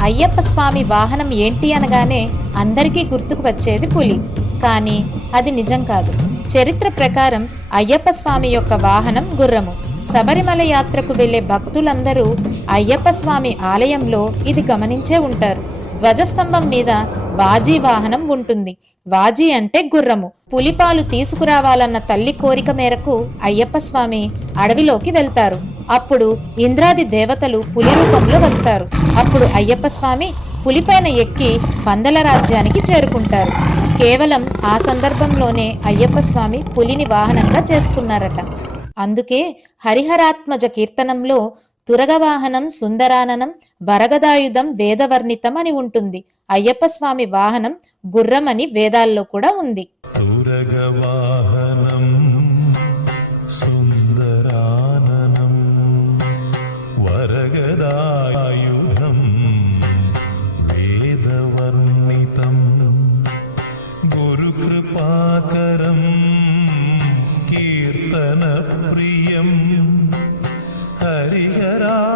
అయ్యప్ప స్వామి వాహనం ఏంటి అనగానే అందరికీ గుర్తుకు వచ్చేది పులి. కానీ అది నిజం కాదు. చరిత్ర ప్రకారం అయ్యప్ప స్వామి యొక్క వాహనం గుర్రము. శబరిమల యాత్రకు వెళ్లే భక్తులందరూ అయ్యప్ప స్వామి ఆలయంలో ఇది గమనించే ఉంటారు. ధ్వజస్తంభం మీద వాజీ వాహనం ఉంటుంది. వాజీ అంటే గుర్రము. పులిపాలు తీసుకురావాలన్న తల్లి కోరిక మేరకు అయ్యప్ప స్వామి అడవిలోకి వెళ్తారు. అప్పుడు ఇంద్రాది దేవతలు పులి రూపంలో వస్తారు. అప్పుడు అయ్యప్ప స్వామి పులిపైన ఎక్కి పందల రాజ్యానికి చేరుకుంటారు. కేవలం ఆ సందర్భంలోనే అయ్యప్ప స్వామి పులిని వాహనంగా చేసుకున్నారట. అందుకే హరిహరాత్మజ కీర్తనంలో తురగవాహనం సుందరాననం వరగదాయుధం వేదవర్ణితం అని ఉంటుంది. అయ్యప్ప స్వామి వాహనం గుర్రమని వేదాల్లో కూడా ఉంది. తురగవాహనం సుందరాననం వరగదాయుధం వేదవర్ణితం గురుకృపాకరం కీర్తన ప్రియం హరిహరా